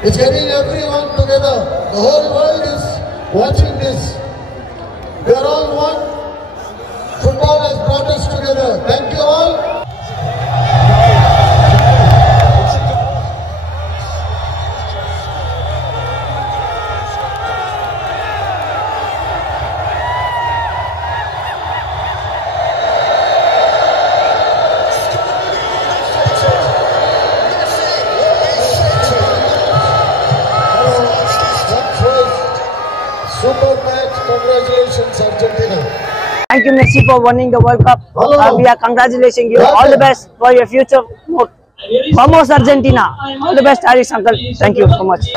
It's getting everyone together. The whole world is watching this. We are all one. Football has brought us together. Thank you all. Super match. Congratulations, Argentina. Thank you, Messi, for winning the World Cup. We are congratulating you. All the best for your future. Vamos Argentina. All the best, Irish uncle. Thank you so much.